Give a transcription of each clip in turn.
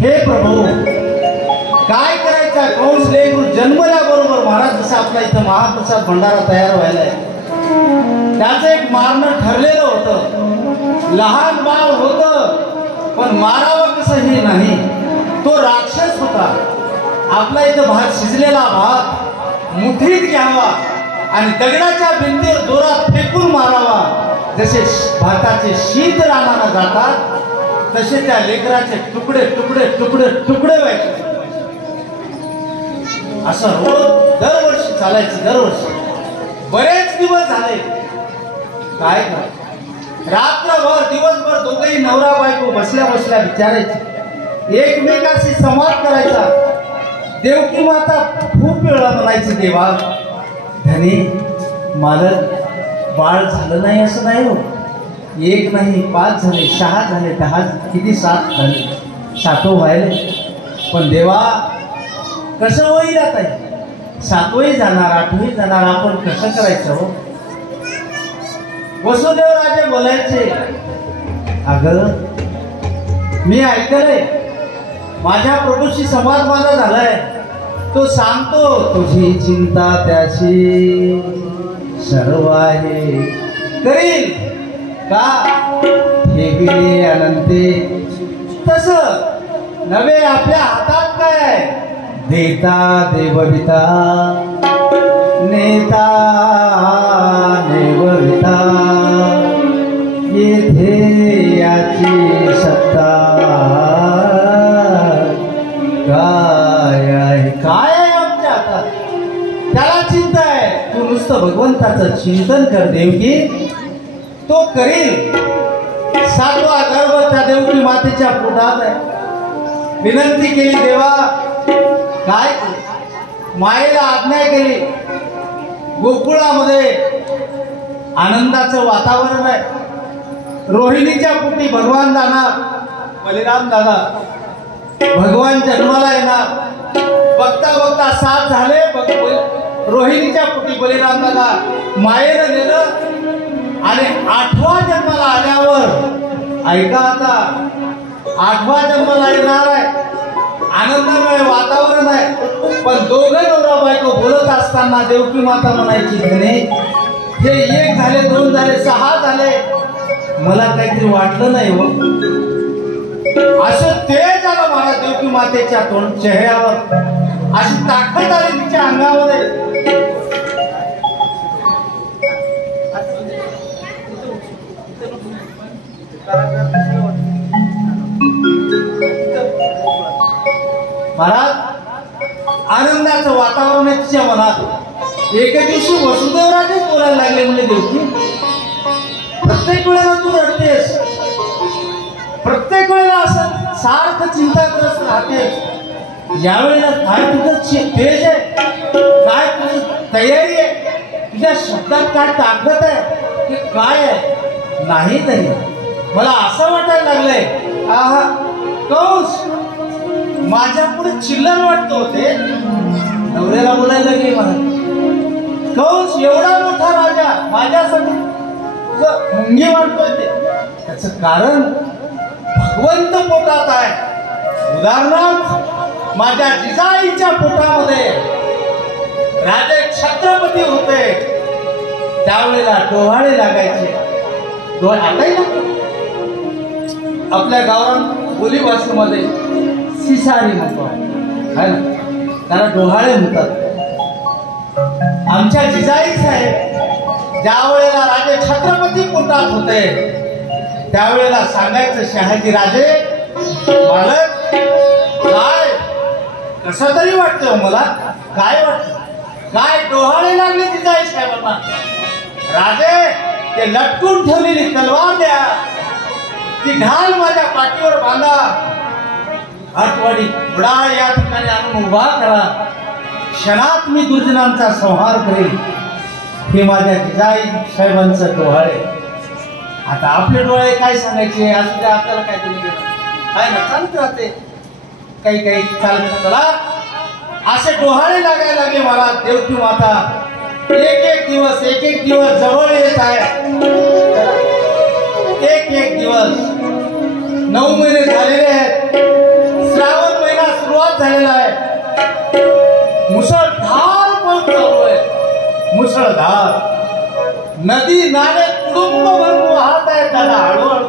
हे प्रभू काय करायचं कंस लेकरू जन्मल्याबरोबर महाराज जसं आपला इथं महाप्रसाद भंडारा तयार व्हायलाय त्याचं एक मारणं ठरलेलं होतं. लहान बाळ होतं पण मारावं कसं हे नाही. तो राक्षस होता. आपला इथं भात शिजलेला भात मुठीत घ्यावा आणि दगडाच्या भिंतीवर जोरात फेकून मारावा. जसे भाताचे शीत रानाला जातात तसे त्या लेकराचे तुकडे तुकडे तुकडे तुकडे व्हायचे. असं रोज दरवर्षी चालायचं. दरवर्षी बरेच दिवस झाले. काय रात्रभर दिवसभर दोघेही नवरा बायको बसल्या बसल्या विचारायचे, एकमेकाशी संवाद करायचा. देवकी माता खूप वेळा म्हणायची, देवा धनी मालक बाळ झालं नाही असं नाही हो. एक नाही 5 झाले, 6 झाले, 10 किती 7 झाले, 7 व्हायले. पण देवा कसं होईल आता? 7वी जाणार, 8वी जाणार, आपण कसं करायचं हो? वसुदेव राजे बोलायचे, अगं मी ऐकलंय माझ्या प्रभूशी संवाद माझा झालाय. तो सांगतो तुझी चिंता त्याची सर्व आहे करील का ठेविले अनंते. तस नवे आपल्या हातात काय देता देवविता नेता नेवविता येथे याची सत्ता काय आहे. काय आहे आमच्या हातात? त्याला चिंता आहे. तू नुसतं भगवंताचं चिंतन कर देवकी, तो करील. 7वा गर्भ त्या देवकी मातेच्या पोटात आहे. विनंती केली, देवा काय मायेला आज्ञा केली. गोकुळामध्ये आनंदाचं वातावरण आहे. रोहिणीच्या पोटी भगवान जाणार, बलिराम दादा भगवान जन्माला येणार. बघता बघता 7 झाले. रोहिणीच्या पोटी बलिराम दादा मायेनं नेलं आणि 8वा जन्माला आल्यावर ऐका आता 8वा जन्माला येणार आहे. आनंदमय वातावरण आहे. पण दोघं नवरा बायको बोलत असताना देवकी माता म्हणायची, धने हे 1 झाले, 2 झाले, 6 झाले, मला काहीतरी वाटलं नाही हो. असं तेज आलं महाराज देवकी मातेच्या चेहऱ्यावर. अशी ताकद आली तिच्या अंगामध्ये. महाराज आनंदाचं वातावरण आहे तिच्या मनात. एके दिवशी वसुदेवराजे बोलायला लागले, म्हणजे देवकी प्रत्येक वेळेला तू रडतेस, प्रत्येक वेळेला असं सारखं चिंताग्रस्त राहतेस. यावेळेला काय तुझं तेज आहे, काय तुझी तयारी आहे, तुझ्या शब्दात काय ताकद आहे, की काय आहे? नाही तरी मला असं वाटायला लागलंय, आहा कंस माझ्या पुढे चिल्लर वाटतो होते. नवऱ्याला बोलायला लागले, मला कंस एवढा मोठा राजा माझ्यासाठी मुंगी वाटतोय. ते त्याचं कारण भगवंत पोटात आहे. उदाहरणार्थ माझ्या जिजाईच्या पोटामध्ये राजे छत्रपती होते. त्यावेळेला डोहाळे लागायचे. आताही लागतो. आपल्या गावात बोली भाषेमध्ये सिसारी म्हणतो आहे ना, त्याला डोहाळे म्हणतात. आमच्या जिजाई साहेब ज्या वेळेला राजे छत्रपती पोटात होते त्यावेळेला सांगायचं शहाजी राजे मालक काय कसं तरी वाटतं मला काय वाटतं काय डोहाळे लागले तिचा साहेबांना राजे ते लटकून ठेवलेली तलवार द्या ती ढाल माझ्या पाठीवर बांधा हातवाडी बुडाळ या ठिकाणी आणून उभा करा क्षणात मी दुर्जनांचा संहार करेल हे माझ्या जिजाई साहेबांचं डोहाळे आता आपले डोळे काय सांगायचे असू द्या आपल्याला काय तरी काय ना चालत राहते काही काही चालत चला असे डोहाळे लागायला लागले मला देवकी माता एक एक दिवस जवळ येत आहे एक दिवस 9 महिने झालेले आहेत श्रावण महिना सुरुवात झालेला आहे मुसळधार पाऊस चालू आहे मुसळधार नदी नाले तुडुंब भरून वाहत आहेत दादा हळूहळू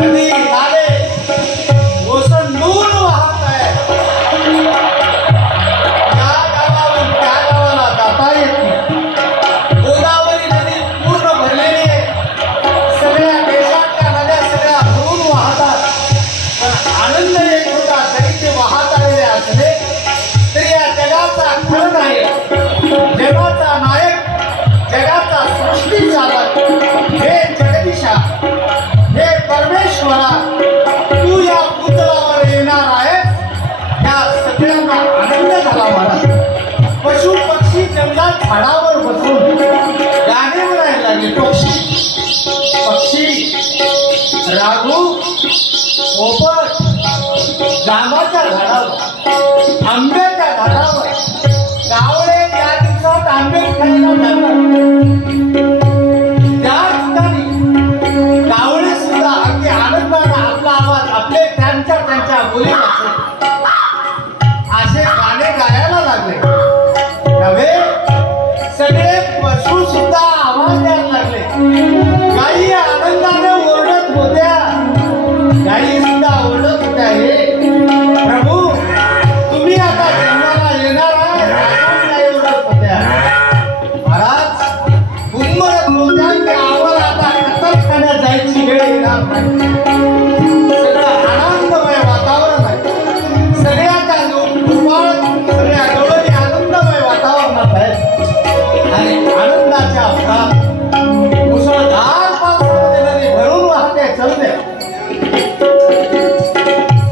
नदी नाले ओसंडून वाहत आहे या गावावरून त्या गावाला जाता येत नाही गोदावरी नदी पूर्ण भरलेली आहे सगळ्या देशातल्या नद्या सगळ्या भरून वाहतात पण आनंद एक होता जरी ते वाहत आलेले असले तरी या जगाचा खरं नाही जगाचा नायक जगाचा सृष्टी चालक हे जगदीशा हे परमेश्वरा तू या पुतळावर येणार आहेस त्या सगळ्यांना आनंद झाला मला पशु पक्षी जंगलात झाडावर बसून गाणे म्हणायला लागले पक्षी राघू पोपट जांबाच्या झाडावर आंब्याच्या झाडावर गावडे या दिवसात आंबे खायला जातात त्या ठिकाणी गावडे सुद्धा अगदी आनंदाने आपला आवाज आपले त्यांच्या बोली असे गाणे गायला लागले नव्हे सगळे पशु सुद्धा आवाज द्यायला लागले गायी आनंदाने ओरडत होत्या गायी सुद्धा ओरडत होत्या हे प्रभू तुम्ही आता जन्माला येणार आहे ओरडत होत्या महाराज उंबरत होत्या की आम्हाला आता कत्तलखान्यात जायची वेळ येणार नाही सगळं आनंदमय वातावरण आहे सगळ्याच्या सगळ्या डोळ्यांनी आनंदमय वातावरणात आहे आणि आनंदाच्या अवघात मुसळधार पावसामध्ये नदी भरून वाहते चलते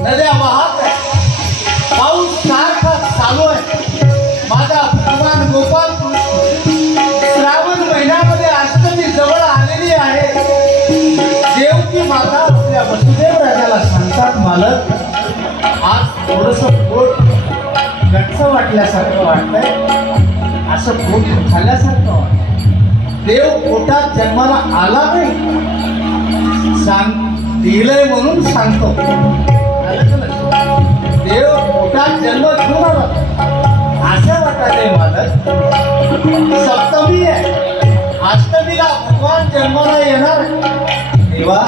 नद्या वाहत आहे पाऊस सारखा चालू आहे माझा भगवान गोपाल श्रावण महिन्यामध्ये अष्टमी जवळ आलेली आहे देवकी माता आपल्या वसुदेव राजाला सांगतात मालक आज थोडस पोट गच्च वाटल्यासारखं वाटतंय असं पोट झाल्यासारखं वाटत देव पोटात जन्माला आला नाही सांग दिलंय म्हणून सांगतो देव पोटात जन्म घेऊन आला असं वाटायलंय मालक सप्तमी आहे अष्टमीला भगवान जन्माला येणार देवा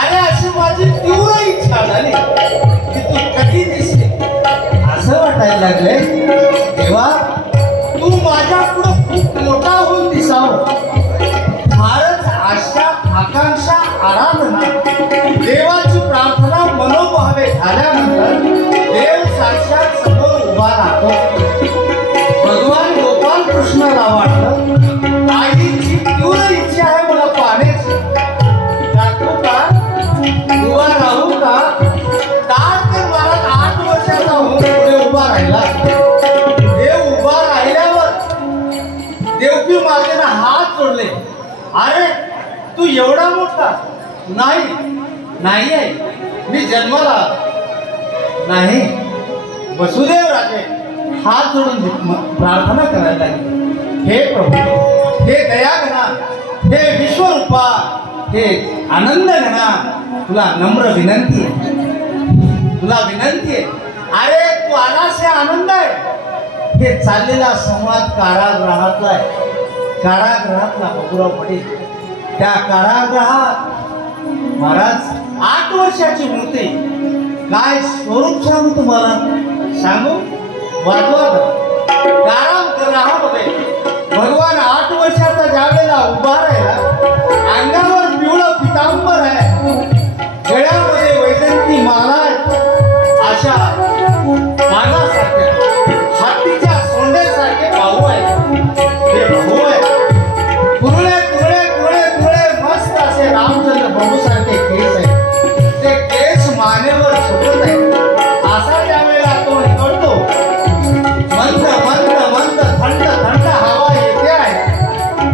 अरे अशी माझी तीव्र इच्छा झाली की तू कधी दिसते असं वाटायला लागले देवा तू माझ्या पुढं खूप मोठा होऊन दिसावं फारच आशा आकांक्षा आराधना देवाची प्रार्थना मनोभावे झाल्यानंतर देव साक्षात समोर उभा राहतो भगवान गोपाल कृष्णाला वाटलं आईची तीव्र इच्छा आहे मला पाहण्याची जातो का उभा राहू का तार तर मला 8 वर्षाचा होऊन पुढे उभा राहिला देव उभा राहिल्यावर देवकी मातेनं हात जोडले अरे तू एवढा मोठा नाही आहे मी जन्माला नाही वसुदेव राजे हात जोडून प्रार्थना करायला लागले हे प्रभू हे दयाघना हे विश्वरूपा हे आनंद घना तुला नम्र विनंती आहे अरे तू आलास हे आनंद आहे हे चाललेला संवाद कारागृहातला आहे कारागृहातला बघुराव पटेल त्या कारागृहात महाराज 8 वर्षाची मूर्ती काय स्वरूप सांगू तुम्हाला सांगू वाजवा कारागृहामध्ये भगवान 8 वर्षाचा ज्यावेळेला उभा राहिला. अंगावर पिवळं पितांबर आहे, गळ्यामध्ये वैजंती माला आहे. अशा पानासारख्या हातीच्या सोंडेसारखे भाऊ आहे. हे भाऊ आहे. कुरळे कुरळे कुरळे कुरळे मस्त असे रामचंद्र प्रभू सारखे केस आहे. ते केस मानेवर झोपत आहे. असा त्यावेळेला तो निवडतो. मंद मंद मंद थंड थंड हवा येते आहे.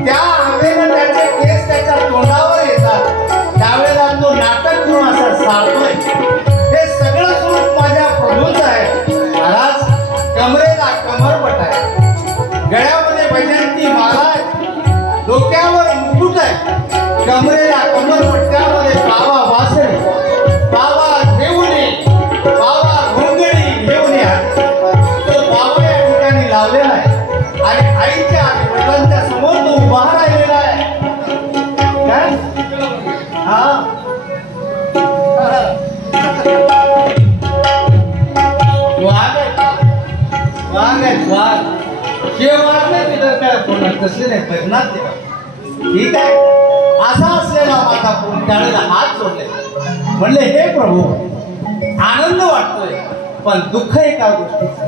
त्या हवेनं त्याचे केस त्याच्या तोंडावर येतात. त्यावेळेला तो नाटक करून असा सारतोय. हे सगळं स्वरूप माझ्या प्रभूचं आहे. महाराज, कमरेला कमरपट आहे, गळ्यामध्ये वैजयंती माला आहे, डोक्यावर मुकुट आहे, कमरेला कमरपट्ट्यामध्ये बाबा वासळे, बाबा घेऊन बाबा घोंगडी घेऊन या. तो बाबा या ठिकाणी लावलेला आहे आणि आईच्या आणि वडिलांच्या समोर तो उभा राहिलेला आहे. काय हा वाघ हे वाघ नाही तिथं काय बोलणार तसले नाही बघणार तेव्हा. ठीक आहे. असा असलेला माझा पूर्ण त्यावेळेला हात जोडले. म्हणले हे प्रभू, आनंद वाटतोय पण दुःख एका गोष्टीचं.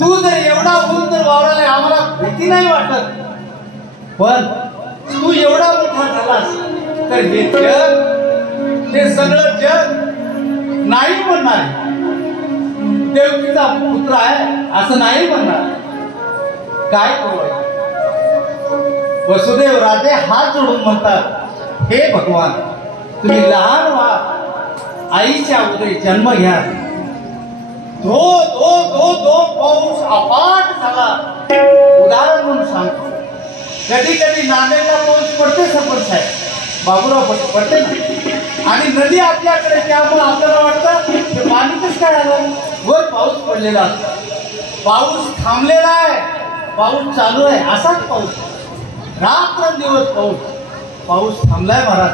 तू जर एवढा होऊन जर वावराला आम्हाला भीती नाही वाटत, पण तू एवढा मोठा झालास तर हे जग, हे सगळं जग नाही म्हणणार देवकीचा पुत्र आहे असं नाही म्हणणार. काय करू? वसुदेव राजे हात जोडून म्हणतात, हे भगवान, तुम्ही लहान व्हा, आईच्या उदरी जन्म घ्या. धो धो धो धो पाऊस अफाट झाला. उदाहरण म्हणून सांगतो, कधी कधी नांदेडला पाऊस पडते सरपंच साहेब, बाबूराव पडते ना, आणि नदी आपल्याकडे, त्यामुळे आपल्याला वाटतं ते पाणी कसं काय आलं. वर पाऊस पडलेला असतो, पाऊस थांबलेला आहे, पाऊस चालू आहे, असाच पाऊस रात्रंदिवस पाऊस. पाऊस थांबलाय महाराज.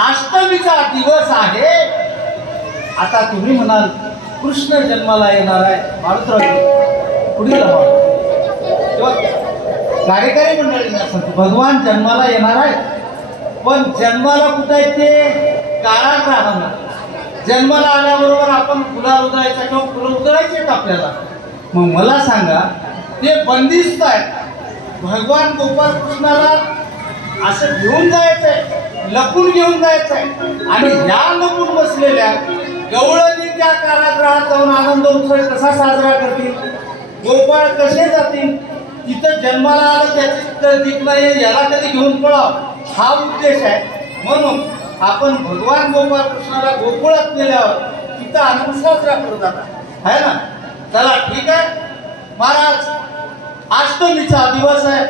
अष्टमीचा दिवस आहे. आता तुम्ही म्हणाल कृष्ण जन्माला येणार आहे, मारुतराव पुढे कार्यकारी मंडळी सांगते भगवान जन्माला येणार आहे. पण जन्माला कुठं आहे ते कारागृहांना. जन्माला आल्याबरोबर आपण फुला उधळायचा किंवा फुलं उधळायचे आहेत आपल्याला. मग मला सांगा, ते बंदिस्त आहे. भगवान गोपाल कृष्णाला असं घेऊन जायचंय, लपून घेऊन जायचंय, आणि ह्या लपून बसलेल्या गवळणी त्या कारागृहात जाऊन आनंद उत्सव कसा साजरा करतील, गोपाळ कसे जातील, तिथं जन्माला आलं त्याची दिक नाही, याला कधी घेऊन पळाव, हा उद्देश आहे. म्हणून आपण भगवान गोपाल कृष्णाला गोकुळात नेल्यावर तिथं आनंद साजरा करत जातात, है ना. चला ठीक आहे महाराज, अष्टमीचा दिवस आहे,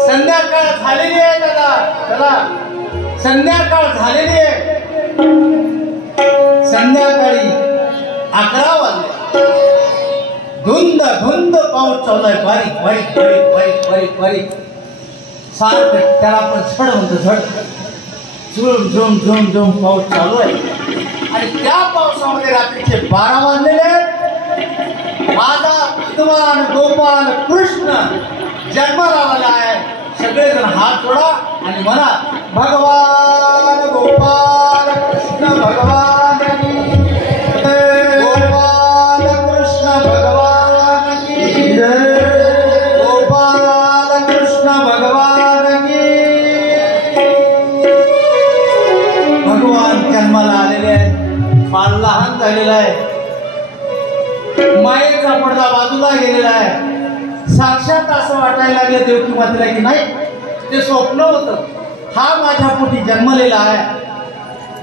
संध्याकाळ झालेली आहे. चला संध्याकाळ झालेली आहे. संध्याकाळी 11 वाजले. धुंद धुंद पाऊस चालू आहे, बारीक बारीक बारीक बारीक बारीक बारीक सारखं. त्याला आपण झड म्हणतो, झड. झुम झुम झुम झुम पाऊस चालू आहे. आणि त्या पावसामध्ये रात्रीचे 12 वाजलेले आहेत. माझा विद्वान गोपाल कृष्ण जन्माला आलेला आहे. सगळेजण हात जोडा आणि म्हणा, भगवान गोपाल कृष्ण भगवान की जय, गोपाल कृष्ण भगवान की जय, गोपाल कृष्ण भगवान की. भगवान जन्माला आलेले आहेत. फार लहान झालेला आहे. मायेचा पडदा बाजूला गेलेला आहे. साक्षात असं वाटायला लागलं देवकी मातेला की नाही, ते स्वप्न होतं. हा माझ्या पोटी जन्मलेला आहे.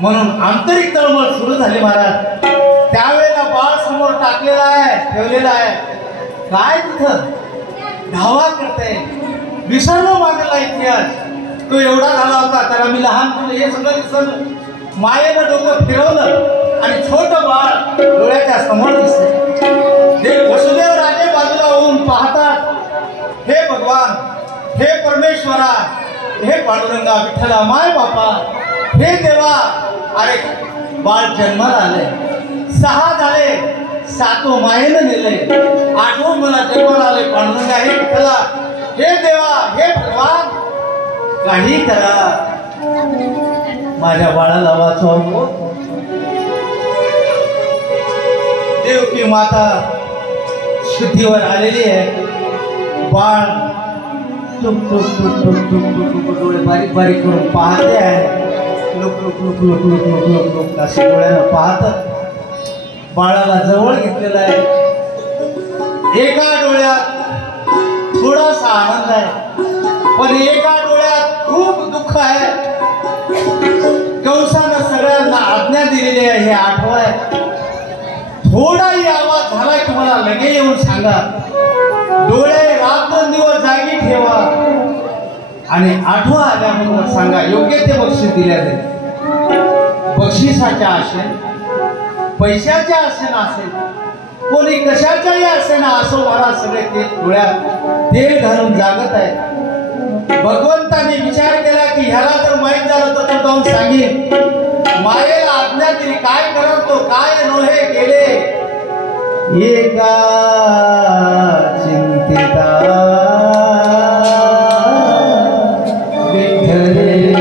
म्हणून आंतरिक तळमळ सुरू झाली महाराज. त्यावेळेला बाळ समोर टाकलेला आहे, ठेवलेला आहे. काय तिथं धावा करते, विसरलो मागला इतिहास. तो एवढा झाला होता, त्याला मी लहान हे सगळं विसरलं. मायेनं डोकं फिरवलं आणि छोटं बाळ डोळ्याच्या समोर दिसते. वसुदेव राजे बाजूला होऊन पाहतात, हे भगवान, हे परमेश्वरा, हे पांडुरंगा विठ्ठला, माय बापा, हे देवा. अरे बाळ जन्माला आले, 6 झाले, 7 मायेनं नेले, 8 मला जन्माला आले. पांडुरंगा, हे विठ्ठला, हे देवा, हे भगवान, काही करा, माझ्या बाळाला वाचवा. देवकी माता शुद्धीवर आलेली आहे. बाळ टुक टुक टुक टुक टुक टुक टुक डोळे बारीक बारीक करून पाहते आहे. Look look look look look look look look असे डोळ्यानं पाहत बाळाला जवळ घेतलेला आहे. एका डोळ्यात थोडासा आनंद आहे, पण एका डोळ्यात खूप दुःख आहे. कंसानं सगळ्यांना आज्ञा दिलेली आहे, हे आठवाय. थोडाही आवाज झाला की मला लगे येऊन सांगा. डोळे रात्रंदिवस जागी ठेवा आणि आठवा आल्याबरोबर सांगा. योग्य ते बक्षीस दिल्या जाईल. बक्षिसाच्या आशेन, पैशाच्या आशेन असेल, कोणी कशाच्याही आशेना असो, मला सगळे ते डोळ्यात तेल घालून जागत आहे. भगवंताने विचार केला की ह्याला जर माहीत झालं तर तो जाऊन सांगेल. मायेला आज्ञा दिली, काय करत तो काय नोहे गेले एका चिंतिता विठ्ठले.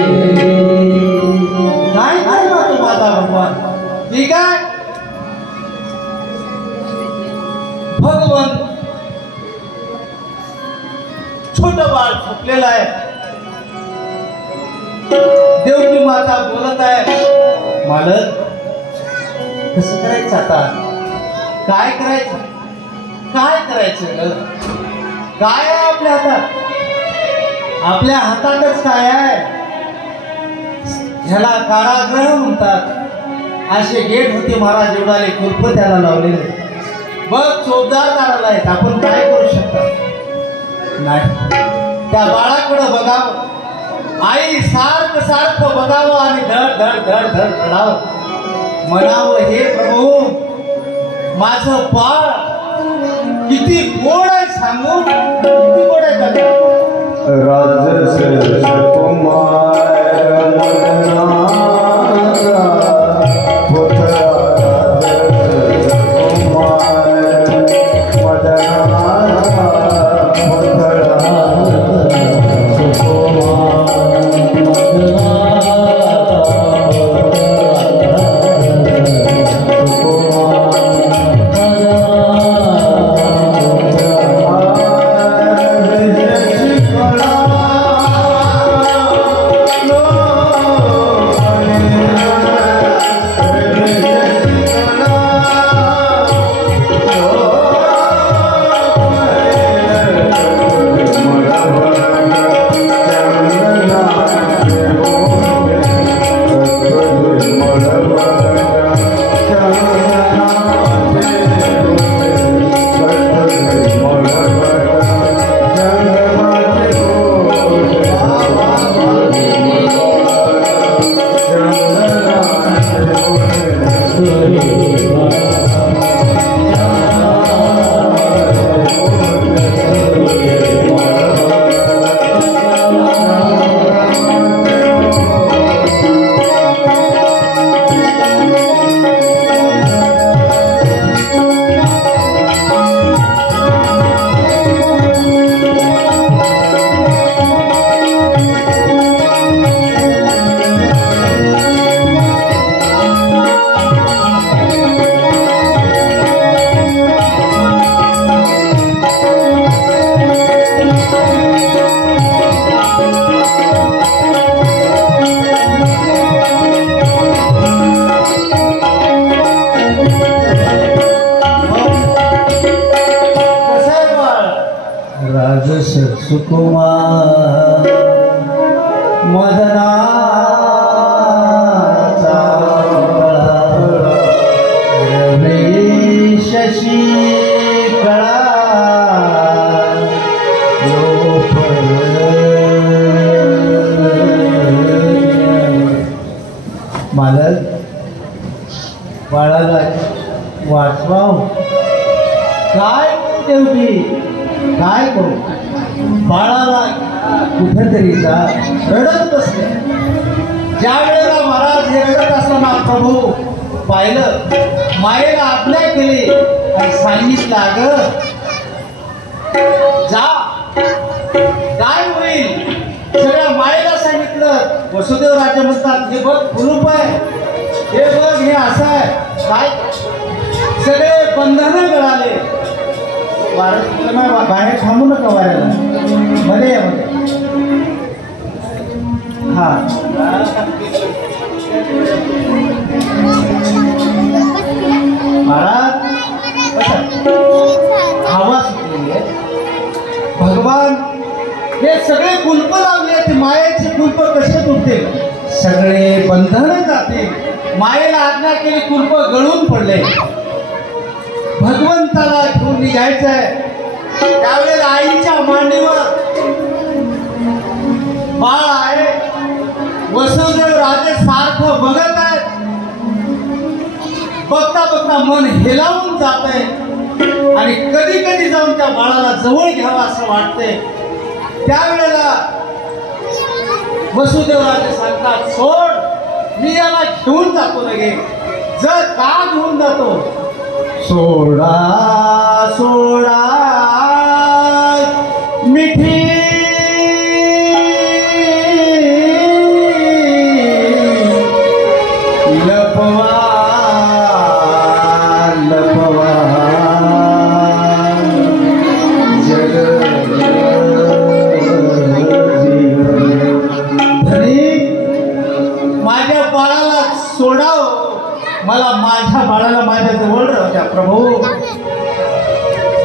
काय काय म्हणतो माझा भगवान. ठीक आहे, भगवान छोट बाळ झोपलेलं आहे. देवकी माता बोलत आहे, मालक कसं करायचं आता, काय करायचं, काय करायचं, काय आहे आपल्या हातात. आपल्या हातातच काय आहे. ह्याला कारागृह म्हणतात. असे गेट होते महाराज एवढाले कुलप त्याला लावलेले. बघ 14 दाराला आहेत. आपण काय करू शकता नाही. त्या बाळाकडे बघावं, आई सारखं सारखं बघावं आणि धड धड धड धड पडावं. म्हणावं, हे प्रभू माझं बाळ किती गोड आहे, सांगू किती गोड आहे. राजस कुमार सुकुमार मदनाचा रवी शशी कळा मालक बाळाला वाचवाव काय देवटी काय करू बाळाला कुठेतरी जा रडत बसले ज्या वेळेला महाराज हे रडत असताना प्रभू पाहिलं मायेला आज्ञा केली आणि सांगितलं अगं जा सांगितलं वसुदेव राजे म्हणतात हे बघ कुरूप आहे, हे बघ हे असं आहे काय, सगळे बंधनं गळाले. बाहेर थांबू नका वाऱ्याला, मध्ये या मध्ये. हा महाराज हवा सुटलेली आहे. भगवान हे सगळे कुलप लावले, ते मायेचे कुलप कसे तुटते, सगळे बंधन जाते. मायेला आज्ञा केली, कुलप गळून पडले. भगवंताला घेऊन निघायचंय. त्यावेळेला आईच्या मांडीवर बाळ आहे. वसुदेव राजे सारखं बघत आहेत. बघता बघता मन हेलावून जात आहे आणि कधी कधी जाऊन त्या बाळाला जवळ घ्यावं असं वाटतंय. त्यावेळेला वसुदेव राजे सांगतात सोड, मी याला घेऊन जातो लगे. जर का घेऊन जातो, सोडा सोडा मिठी लपवा लपवा जग माझ्या बाळाला सोडाव, मला माझ्या बाळाला माझ्या जवळ राहू द्या प्रभू.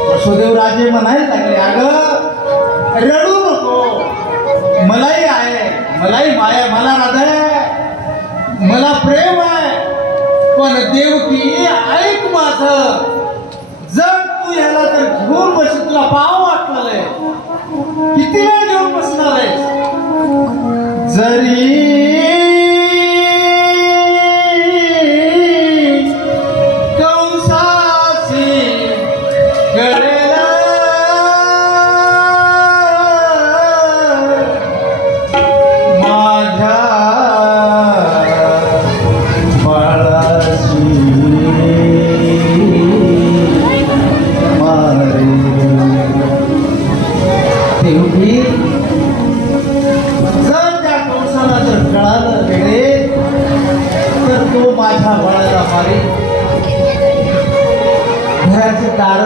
वसुदेव राजे म्हणायला लागले अगं रडू नको, मलाही आहे, मलाही माया, मला हृदय, मला प्रेम आहे. पण देवकी ऐक माझं, जर तू ह्याला जर घेऊन बस, तुला पाव वाटलंय, किती वेळ घेऊन बसणार आहे. जरी माझ्या बाळाला मारे. घराचं दार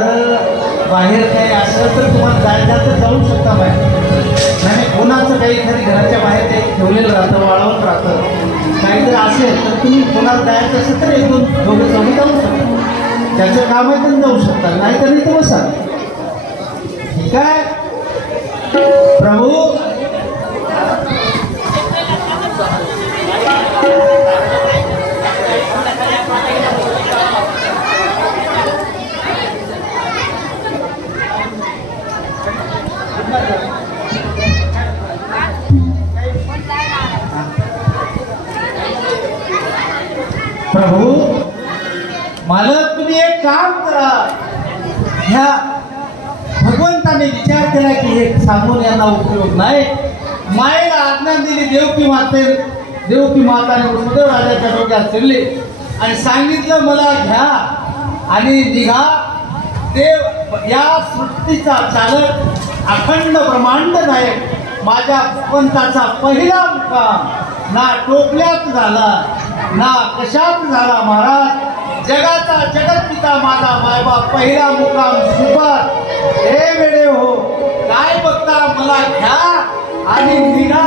बाहेर काही असं तर तुम्हाला जायचं तर जाऊ शकता बाहेर, नाही कोणाचं काही एखादी घराच्या बाहेर काही ठेवलेलं राहतं, वाळवत राहतं, काही जर असेल तर तुम्ही कोणाला जायचं असेल तर एक दोन दोघं जाऊन जाऊ शकता. त्याचं काम आहे तर जाऊ शकता, नाही तर इथं बसा. ठीक आहे प्रभू. प्रभू मालक तुम्ही एक काम करा, ह्या भगवंताने विचार केला की हे सांगून यांना उपयोग नाही. मायेला आज्ञा दिली, देवकी माताने वसुदेव राजाच्या डोक्यात फिरली आणि सांगितलं मला घ्या आणि निघा. देव या सृष्टीचा चालक, अखंड ब्रह्मांड नायक, माझ्या भगवंताचा पहिला मुक्काम ना टोपल्यात झाला ना कशात झाला. महाराज जगाचा जगतपिता माझा मायबाप पहिला मुक्काम सुपर. हे वेडे हो, काय बघता, मला घ्या आणि निघा.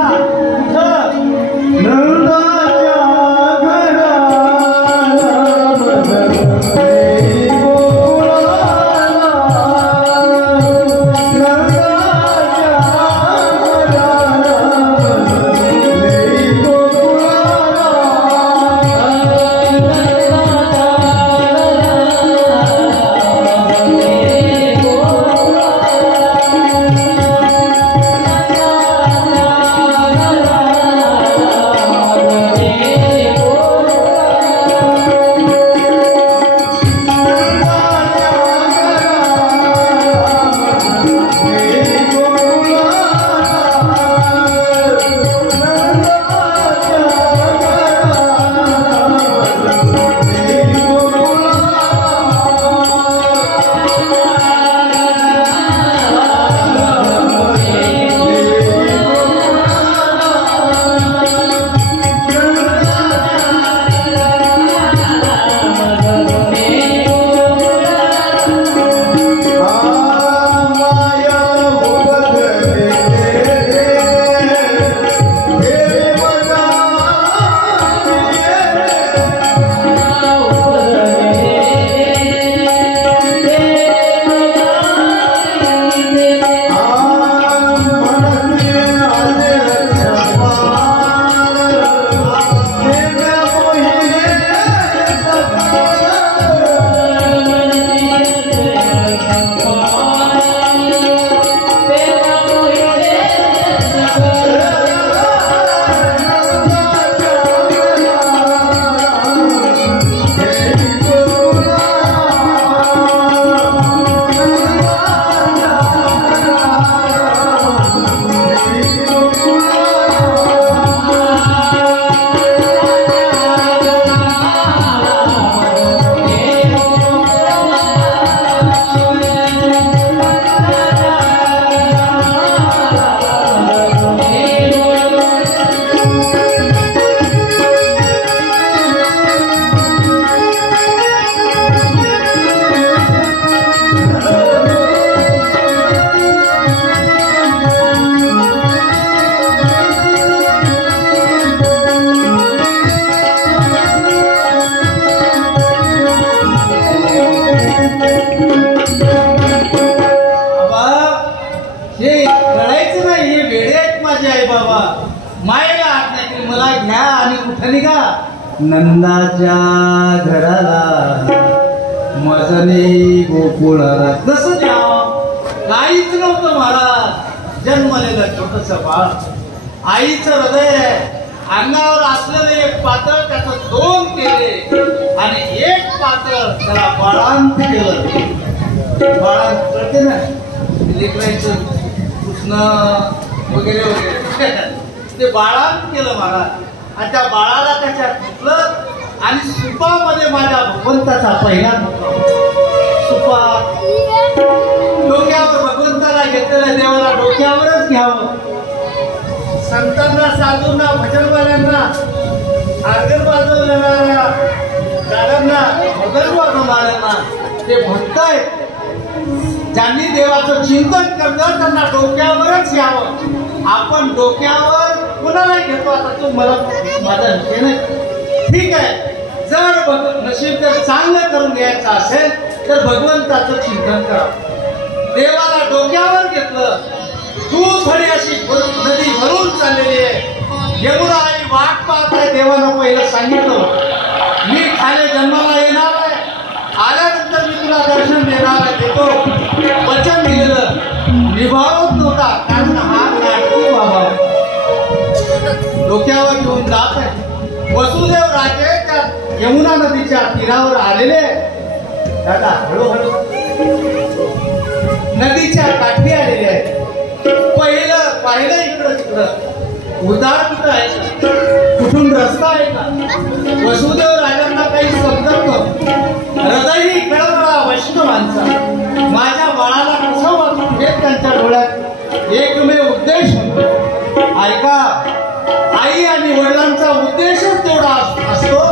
घ्या आणि कुठे निघा नंदाच्या घराला मजने गोकुळाला. कसं द्यावं काहीच नव्हतं महाराज. जन्मलेलं छोटस बाळ, आईचं हृदय, अंगावर असलेलं एक पातळ त्याचं 2 केले आणि एक पातळ त्याला बाळांत केलं. बाळांत कळते ना लेकरायचं कृष्ण वगैरे वगैरे ते बाळांत केलं महाराज. आणि त्या बाळाला त्याच्या घेतलं आणि सुपामध्ये माझ्या भगवंताचा पहिला सुपा डोक्यावर भगवंताला घेतलेल्या देवाला डोक्यावरच घ्यावं. संतांना, साधूंना, भजनवाल्यांना, आर्गन वाजवणाऱ्या दादांना, मदन वाजवणाऱ्यांना ते भक्त आहेत. ज्यांनी देवाचं चिंतन करतं त्यांना डोक्यावरच घ्यावं. आपण डोक्यावर कुणालाही घेतो. आता तू मला माझा विषय नाही ठीक आहे. जर नशीब जर चांगलं करून घ्यायचं असेल तर भगवंताचं चिंतन करा. देवाला डोक्यावर घेतलं. तू थोडी अशी नदी भरून चाललेली आहे. यमुना आई वाट पाहत आहे. देवानं पहिलं सांगितलं मी खाली जन्माला येणार आहे, आल्यानंतर मी तुला दर्शन देणार आहे. देतो वचन दिलेलं निभावत नव्हता कारण हा नाटकी बाबा डोक्यावर घेऊन जात आहे. वसुदेव राजे त्या यमुना नदीच्या तीरावर आलेले दादा हळूहळू नदीच्या काठी आलेले आहेत. पाहिलं इकडं तिकडं उदार कुठं आहे, कुठून रस्ता आहे का. वसुदेव राजांना काही समजत नव्हतं. हृदयही कळवळा वैष्णव माणसा. माझ्या बाळाला कसं वाचून घेत त्यांच्या डोळ्यात एकमेव उद्देश होतो. ऐका, आई आणि वडिलांचा उद्देशच तेवढा असतो.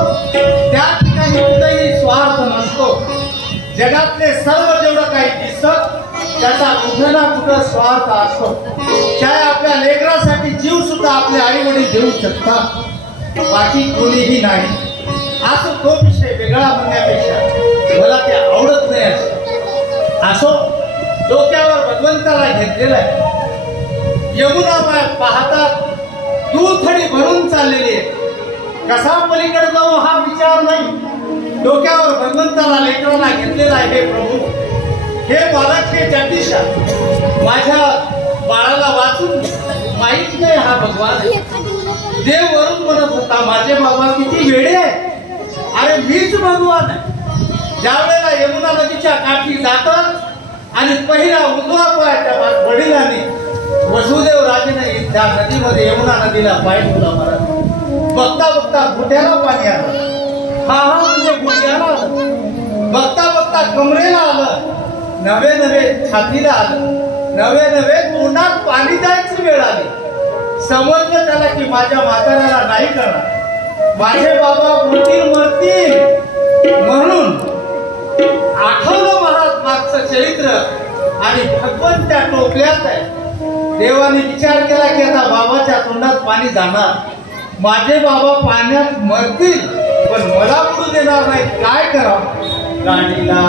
त्या ठिकाणी कुठेही स्वार्थ नसतो. जगातले सर्व जेवढं काही दिसतं त्याचा कुठं ना कुठं स्वार्थ असतो. चाहे आपल्या लेकरासाठी जीव सुद्धा आपले आई वडील देऊ शकतात, बाकी कोणीही नाही. असं तो विषय वेगळा म्हणण्यापेक्षा मला ते आवडत नाही. असो डोक्यावर भगवंताला घेतलेला आहे. यमुना पाहतात दूधथडी भरून चाललेली आहे. कसा पलीकडे जाऊ हा विचार नाही. डोक्यावर भगवंताला लेकराला घेतलेला आहे. हे प्रभू, हे बालक, हे जगदीशा, माझ्या बाळाला वाचून माहित नाही हा भगवान. देव वरून म्हणत होता माझे बाबा किती वेडे आहे. अरे मीच भगवान आहे. ज्या वेळेला यमुना नदीच्या काठी जातात आणि पहिला उजवा पाय त्या वडिलांनी वसुदेव राजेने त्या नदीमध्ये यमुना नदीला पाय ठेवला. महाराज बघता बघता गुट्याला पाणी आलं. हा म्हणजे गुट्याला आलं. बघता बघता कमरेला आलं. नवे नवे छातीला आलं. नवे नवे तोंडात पाणी जायची वेळ आली. समजलं त्याला की माझ्या म्हाताऱ्याला नाही करणार, माझे बाबा मरतील म्हणून आठवलं महाराज मागचं चरित्र. आणि भगवंत त्या टोपल्यात आहे. देवाने विचार केला की आता बाबाच्या तोंडात पाणी जाणार, माझे बाबा पाण्यात मरतील पण मला बुडू देणार नाही. काय करावं. गाडीला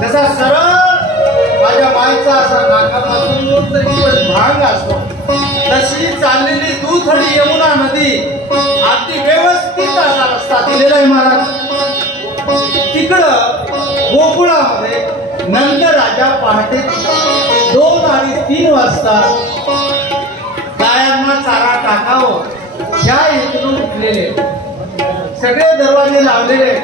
जसा सरळ माझ्या माईचा असा नाकापासून तरी भाग असतो, तशी चाललेली दुथडी यमुना नदी अगदी व्यवस्थित असा रस्ता दिलेला आहे महाराज. तिकडं गोकुळामध्ये नंद राजा पहाटे 2 आणि 3 वाजता गायांना चारा टाकावं ज्या हेतून उठलेले सगळे दरवाजे लावलेले.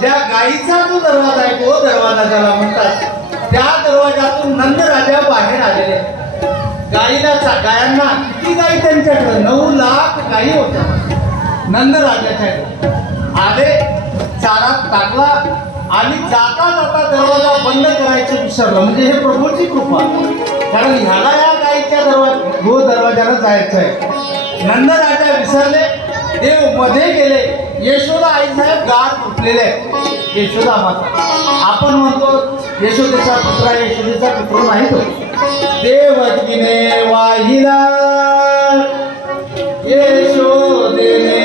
ज्या गाईचा जो दरवाजा आहे तो दरवाजा ज्याला म्हणतात, त्या दरवाजातून नंद राजा बाहेर आलेले. गायांना किती गाई त्यांच्याकडे 9 लाख गाई होत्या नंद राजाच्या आले. चारा टाकला आणि जाता जाता दरवाजा बंद करायचं विसरलं. म्हणजे हे प्रभूची कृपा, कारण ह्याला या गाईच्या दरवाजाला जायचं आहे. नंद राजा विसरले, देव मध्ये गेले. यशोदा आई साहेब गात उठलेले यशोदा माता. आपण म्हणतो यशोदेचा पुत्र, यशोदेचा पुत्र नाही तो. देवकीने वाहिला यशोदेने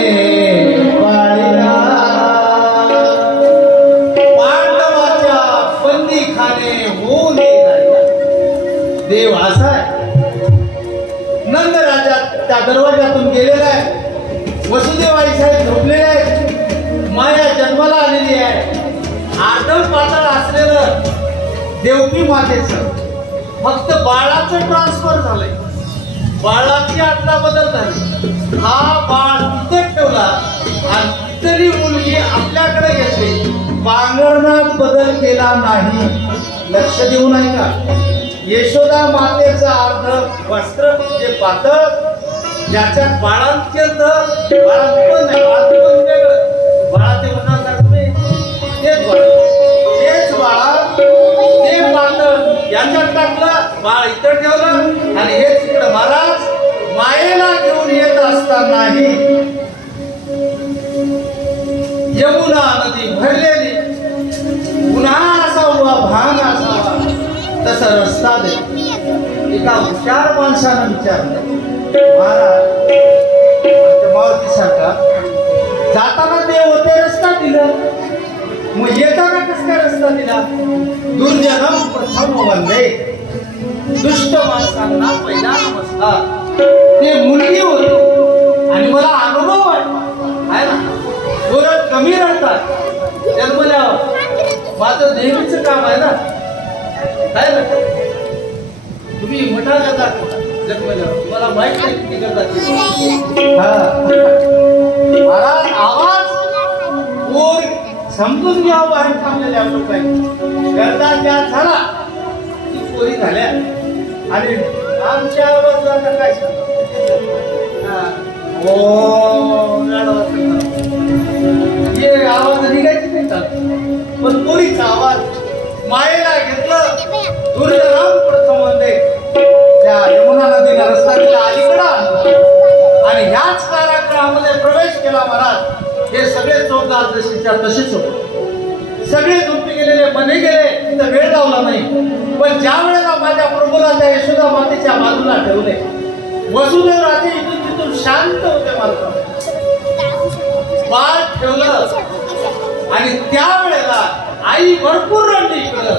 पाळिला, पांडवाच्या बंदीखाने होऊन राहिला. देव असा आहे. नंद राजा त्या दरवाजातून गेलेला आहे. वसुदेव आई साहेब झोपलेले आहेत. माया जन्माला आलेली आहे. आदळ पातळ असलेलं देवकी मातेचं फक्त बाळाचं ट्रान्सफर झालंय. बाळाची आतला बदल झाली. हा बाळ तिथे ठेवला आणि तिथली मुलगी आपल्याकडे घेतली. पांघरणात बदल केला नाही. लक्ष देऊ नाही का? यशोदा मातेचा अर्ध वस्त्र जे पातळ, ज्याच्यात बाळांत बाळात नाही, बाळा ते म्हणणार तुम्ही तेच बाळा ते पातळ यांच्यात टाकलं, बाळ इथं ठेवलं आणि हेच इकडं महाराज मायेला घेऊन येत असतानाही यमुना नदी भरलेली, पुन्हा असावा भाग असावा तसा रस्ता दे. एका हुशार माणसानं विचारलं, महाराज मावती सारखा जाताना देव होते रस्ता दिला, मग येताना कस काय रस्ता दिला? दुर्जनम प्रथम वंदे, दुष्ट माणसांना पहिला नमस्कार. ते मुलगी होती आणि मला अनुभव आहे ना, थोडं कमी रडतात जन्मल्यावर. माझं नेहमीच काम आहे ना, काय ना तुम्ही मोठा करतात जन्मल्यावर, मला माहित नाही किती करतात. महाराज आवाज पोर समजून घ्यावं बाहेर थांबलेल्या लोकांनी. गर्दा ज्या झाला ती पोरी झाल्या आणि आमच्या आवाजाला काय हे आवाज निघायचे नाही का, पण पोरीचा आवाज मायेला घेतलं. दुर्जनाम प्रथम वंदे, त्या यमुना नदीला रस्ता दिला, अलीकडे आणि ह्याच कारागृहामध्ये प्रवेश केला. महाराज हे सगळे चौकदार जशीच्या तसेच होते. सगळे झोपी गेलेले, मध्ये गेले, तिथं वेळ लावला नाही. पण ज्या वेळेला माझ्या प्रभूला त्या यशोदा मातेच्या बाजूला ठेवले, वसुदेव राजे इथून तिथून शांत होते. मला बाळ ठेवलं आणि त्यावेळेला आई भरपूर रडली इकडं.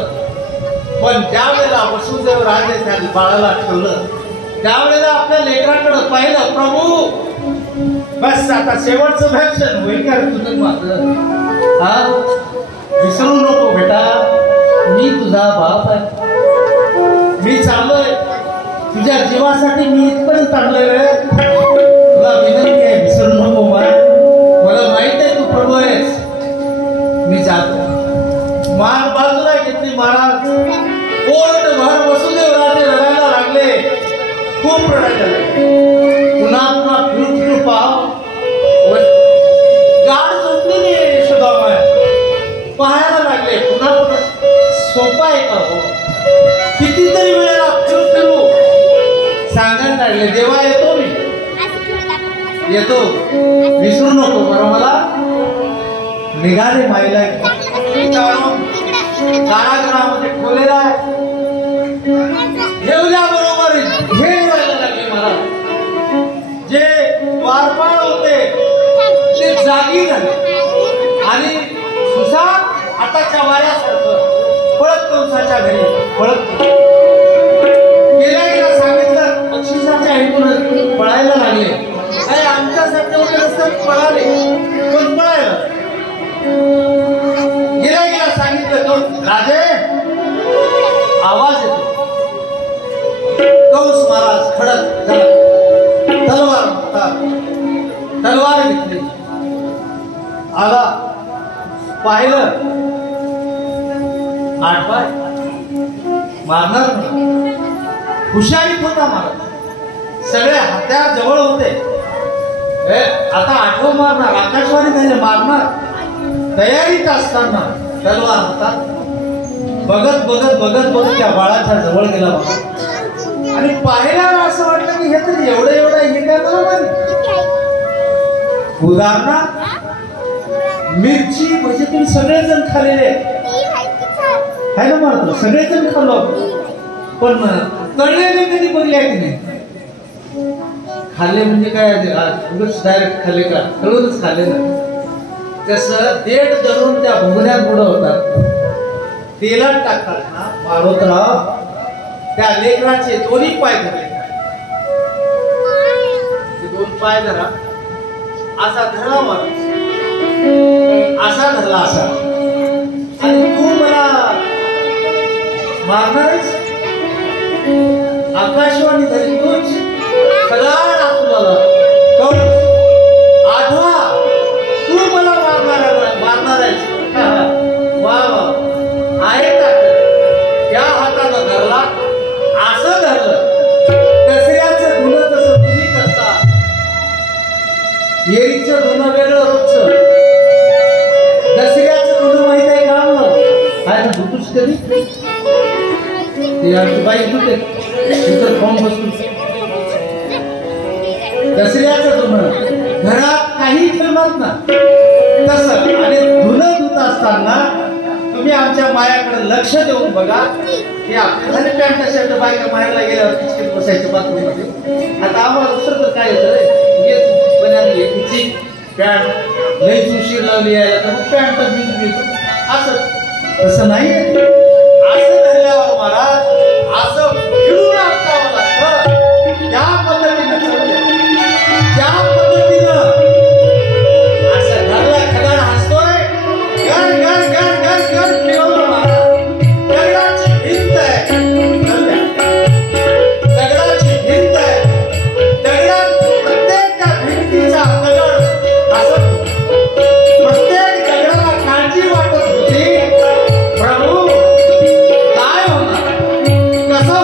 पण ज्या वेळेला वसुदेव राजे त्या बाळाला ठेवलं, त्यावेळेला आपल्या लेकराकडे पाहिलं, प्रभू बस आता शेवटचं भक्षण होईल का तुझं माझं? हा विसरू नको बेटा, मी तुझा बाप आहे, मी चाललोय तुझ्या जीवासाठी, मी इथपर्यंत आणलोय. तुला विनंती आहे विसरू नको. मला माहित आहे तू प्रभू आहेस. मी जातो. मान बाजूला घेतली. महाराज पोटभर वसुदेव राजे रडायला लागले, खूप रडायला लागले. पुन्हा पुन्हा फिरू पाव गाड झोपलेली यशोदामाय पाहायला लागले. पुन्हा पुन्हा सोपा आहे का हो? कितीतरी वेळेला फिरू सांगायला लागले, देवा येतो, मी येतो, विसरू नको. बरं मला निघाले माईला कारागृहामध्ये ठेवलेला आहे. ठेवल्याबरोबर हे व्हायला लागले. मला जे द्वारपाळ होते ते जागी झाले आणि सुसाट हाताच्या वाऱ्यासारखं पळत आपल्या घरी पळत गेल्या गेला सांगितलं बक्षिसाच्या हेतून पळायला लागले. काय आमच्यासाठी वगैरे असतात पळाले पण पळायला गेल्या गेला सांगितलं तो राजे आवाज येतो. कंस महाराज खडक झाला तलवार घेतली आला पाहिलं आठवाय मारणार हुशारीत होता महाराज. सगळे हत्यार जवळ होते. आता आठवं मारणार आकाशवाणी त्याने मारणार तयारीत असताना तलवार हातात बघत बघत बघत बघत त्या बाळाच्या जवळ गेला बघा आणि पाहिल्यावर असं वाटलं की हे तरी एवढं एवढं हे काय मला माहिती. उदाहरणार्थ मिरची म्हणजे तुम्ही सगळेजण खाल्लेले आहे ना मारतो सगळेजण खाल्लो पण तळलेले कधी बघले आहे की नाही. खाल्ले म्हणजे काय डायरेक्ट खाल्ले का तळूनच खाल्ले ना. तसं देठ धरून त्या भुगण्यात बुडवतात तेलात टाकतात ना मारोतराव त्या लेकराचे दोन्ही पाय धरले. दोन पाय धरा असा धरला माणूस असा धरला असा आणि तू मला मारणारच. आकाशवाणी धरी तूच खदाड तुला आठवा तू मला मारणार आहेस. वा वा आहे का त्या हातानं धरला असं धरलं दसऱ्याचं धुणं तसं तुम्ही करता. येरीचं धुणं वेगळं रोजचं दसऱ्याचं धुणं माहित आहे का काय ना धुतूच कधी ते आमची बाई धुते तिथं खाऊन बसतो. दसऱ्याचं धुणं घरात काही ठेवणार ना तसं आणि धुणं धुत असताना तुम्ही आमच्या मायाकडे लक्ष देऊन बघा की आपल्याला पॅन्ट शर्ट बायका मायाला गेल्यावर किचकित बसायचं बाथरूममध्ये. आता आम्हाला दुसरं तर काय होतं रे बनाली तिची पॅन्ट लईच उशीर लावली यायला तर मग पॅन्ट असं तसं नाही. असं धरल्यावर महाराज असं फिरून टाकावं लागतं त्या पद्धतीनं त्या पद्धतीनं असं धरला खदाड हसतोय गर गर गर गर गर फिरवलं महाराज. दगडाची भिंत आहे दगडाची भिंत आहे दगडात प्रत्येक त्या भिंतीचा दगड असं प्रत्येक दगडाला काळजी वाटत होती. प्रभू काय होणार कसं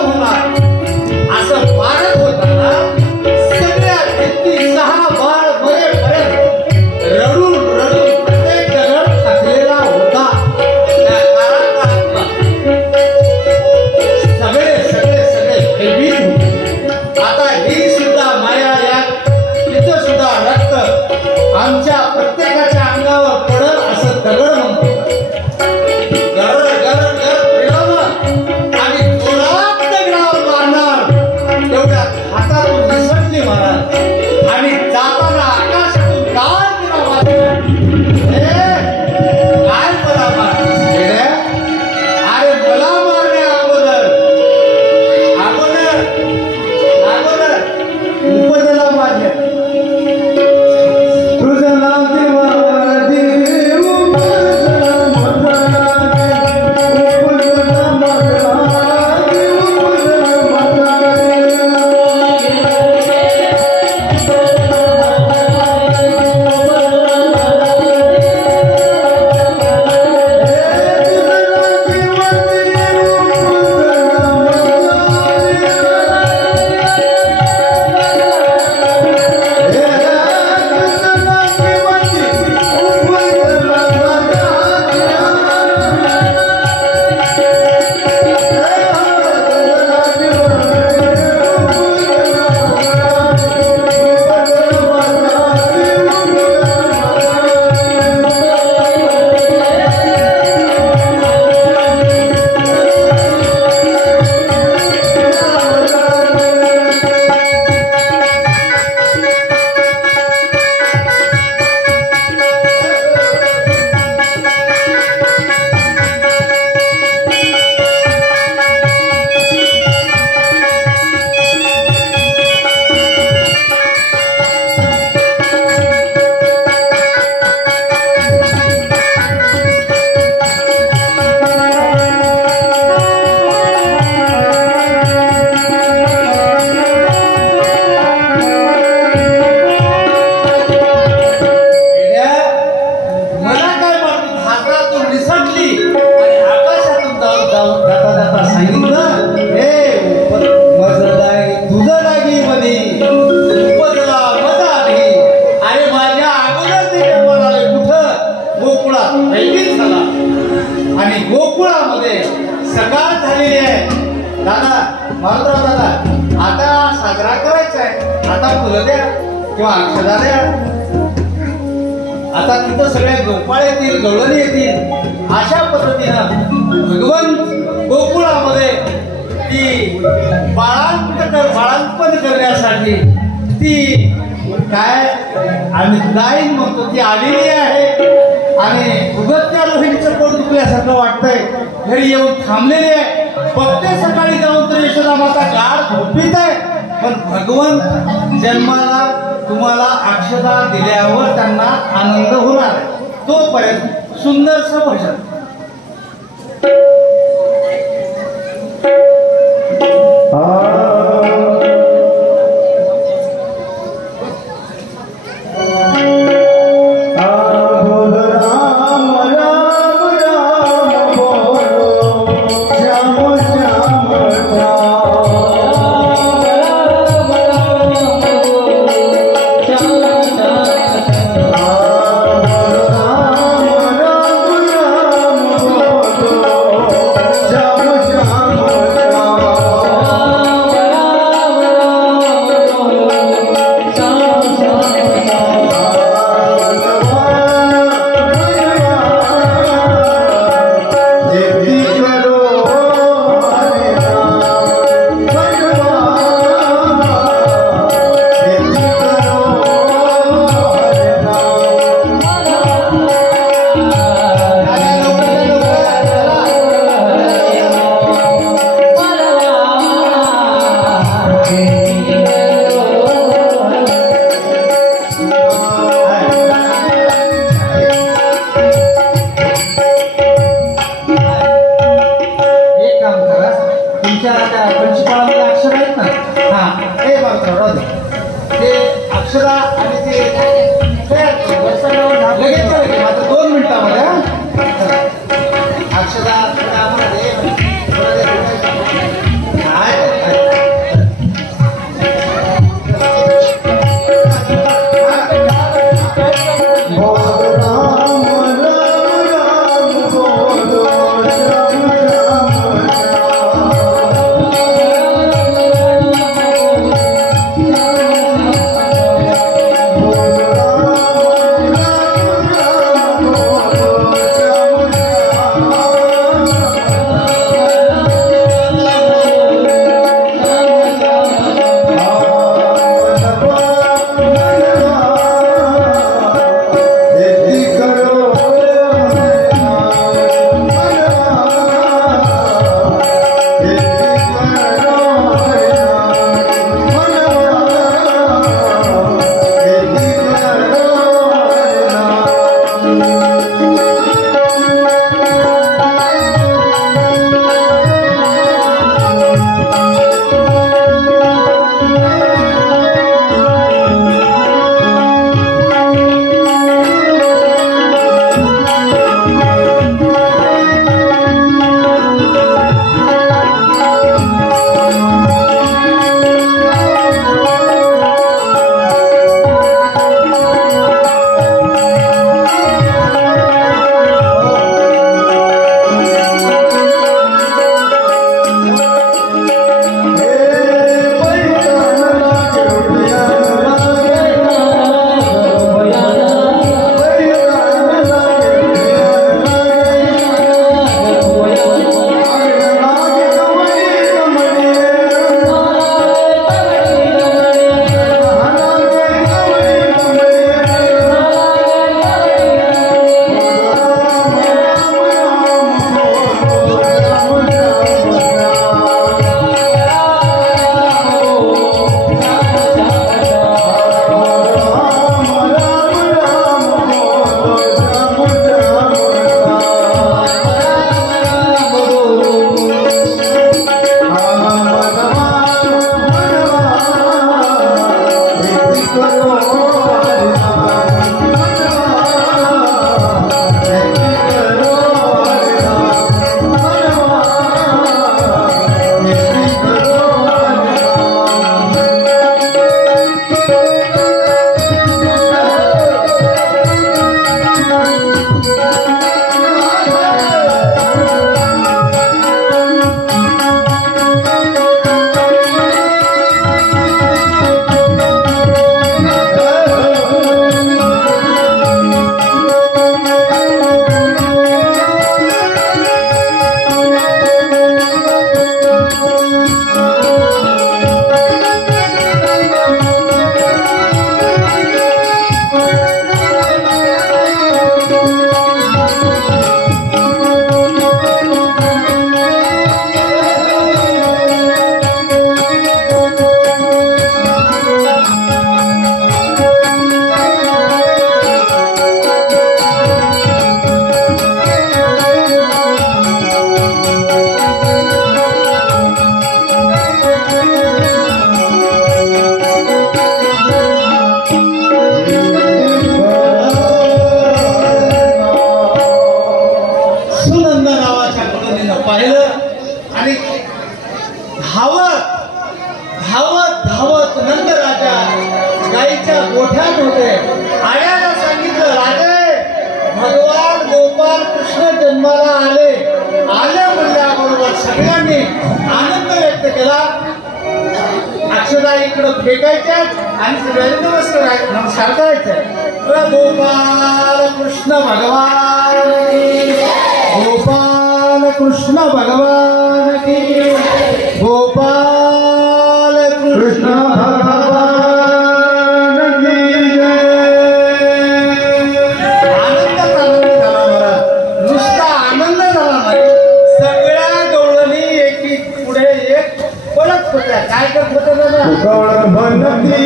गोकुळामध्ये सकाळ झालेली आहे. दादा मारुतराव दादा, आता साजरा करायचा आहे, आता फुलं द्या किंवा अक्षदा द्या. आता तिथं सगळ्या गोपाळ येतील, गवळणी येतील. अशा पद्धतीनं भगवंत गोकुळामध्ये ती बाळांपण करण्यासाठी ती काय आम्ही गाईन म्हणतो ती आलेली आहे. आणि उगत त्या रोहिणीचं पोट दुखल्यासारखं वाटतंय, घरी येऊन थांबलेली आहे. बघते सकाळी जाऊन तर यशोदा माता गाढ झोपीत आहे. पण भगवंत जन्माला तुम्हाला अक्षदा दिल्यावर त्यांना आनंद होणार आहे. तोपर्यंत सुंदरसं भजन. नंद नावाच्या मुलीनं पाहिलं आणि धावत धावत धावत नंद राजा गाईच्या गोठ्यात होते. आयाला सांगितलं, राजे भगवान गोपाल कृष्ण जन्माला आले. आल्या म्हणल्याबरोबर सगळ्यांनी आनंद व्यक्त केला. अक्षदा इकडं फेकायच्या आणि सगळ्यांनी नमस्कार करायचे. गोपाल कृष्ण भगवान गोपाल कृष्ण भगवान की गोपाल कृष्ण भगवान की जय. आनंदाचा आनंद झाला मला, नुसता आनंद झाला नाही. सगळ्या गवळणी एकी पुढे एक पळत होत्या. काय करत होत्या? गवळण बनती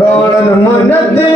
गवळण म्हणते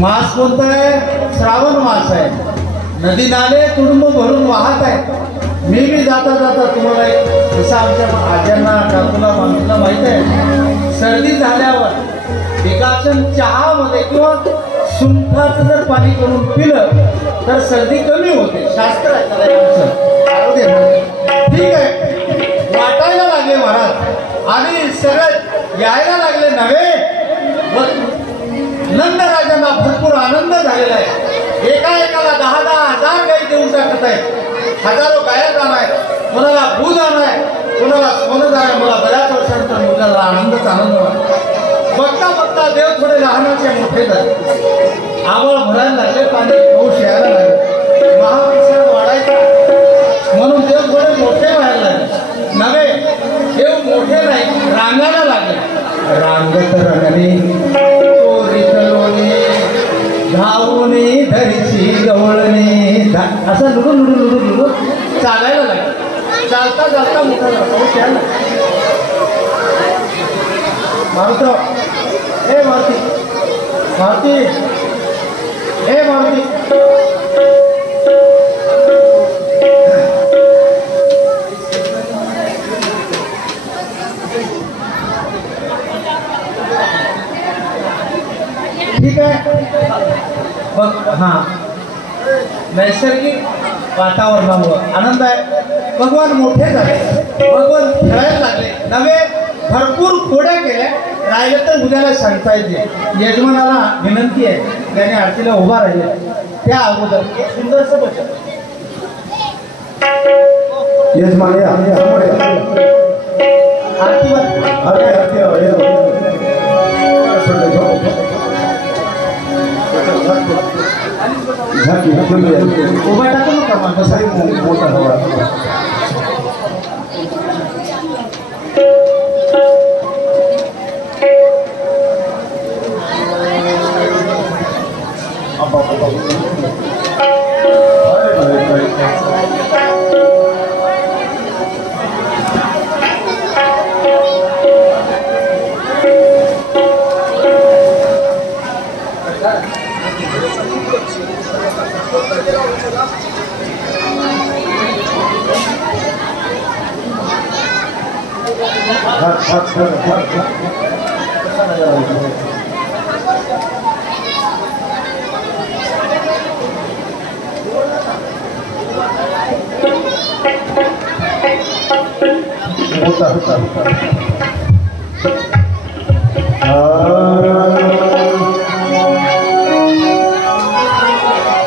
मास कोणता आहे? श्रावण मास आहे. नदी नाले तुडुंब भरून वाहत आहे. मी बी जाता जाता तुम्हाला जसं आमच्या आज्यांना काकूला माणसाला माहित आहे, सर्दी झाल्यावर विकासन चहामध्ये किंवा सुंठाचं जर पाणी करून पिलं तर सर्दी कमी होते. शास्त्र आहे त्याला आमचं आरोग्य. ठीक आहे, वाटायला लागले महाराज आणि सगळं यायला लागले नव्हे. नंद राजांना भरपूर आनंद झालेला आहे. एका एकाला 10,000 गाई देऊन टाकत आहेत. हजारो गाया जाणार, कोणाला दूध आणाय, कोणाला सोनं जाणार. मला बऱ्याच वर्षांचा मुलाला आनंदच आनंद वाटतो. बघता बघता देव थोडे लहानाचे मोठे झाले. आभाळ भरायला लागले, पाणी पाऊस यायला लागले, महाप्रसाद वाढायचा म्हणून देव थोडे मोठे व्हायला लागले. नव्हे, देव मोठे नाही, रांगायला लागले. रांगत रंगणी धावणे धरची गवळणे असं लुडून लुडून लुडून लुडून चालायला लागले. चालता चालता मोठा पाऊस यायला. मारुत, हे मारुती, मारुती हे मारुती ठीक आहे बघ हा नैसर्गिक वातावरणामुळे आनंद आहे भगवान मोठे झाले भगवान खेळायला लागले नवे भरपूर खोड्या केल्या राहिलं तर उद्याला सांगता येते यजमानाला विनंती आहे त्याने आरतीला उभा राहिले त्या अगोदर एक सुंदरसं वचन यजमान उभा टाकू नका मग कसाही मोठा हवा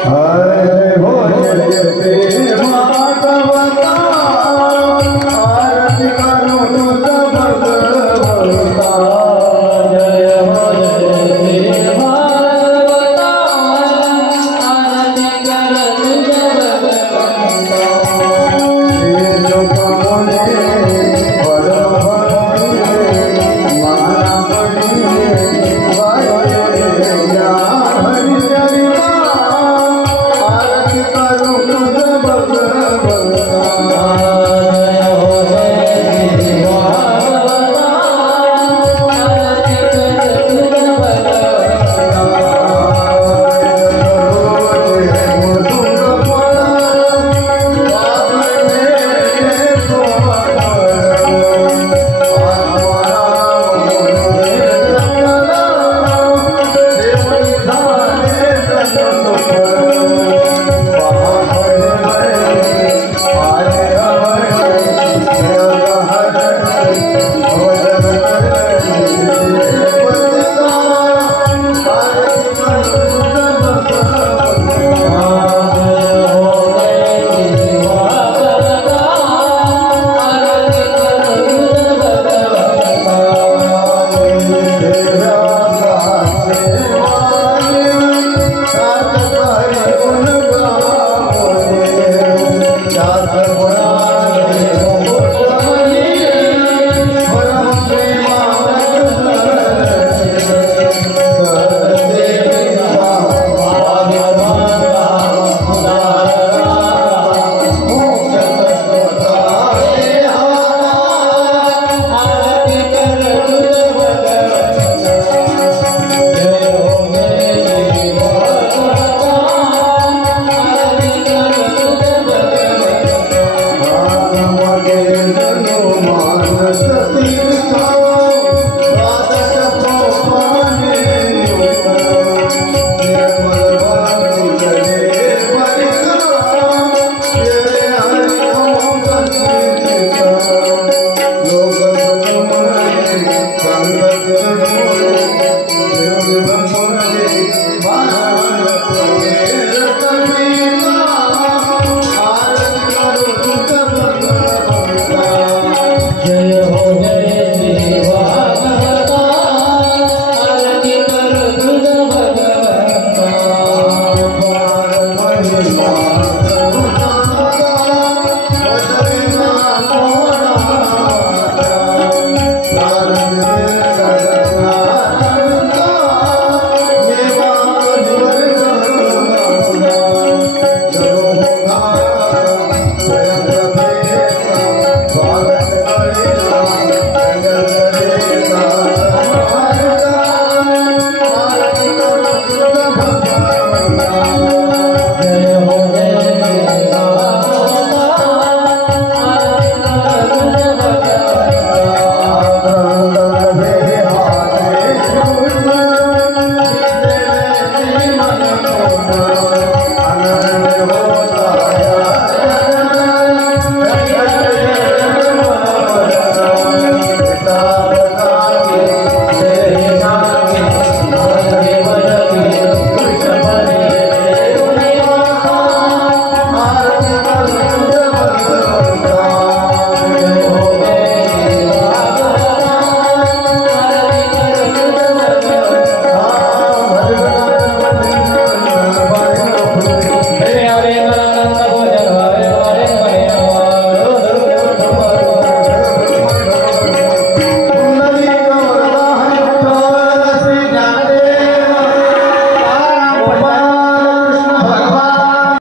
Hare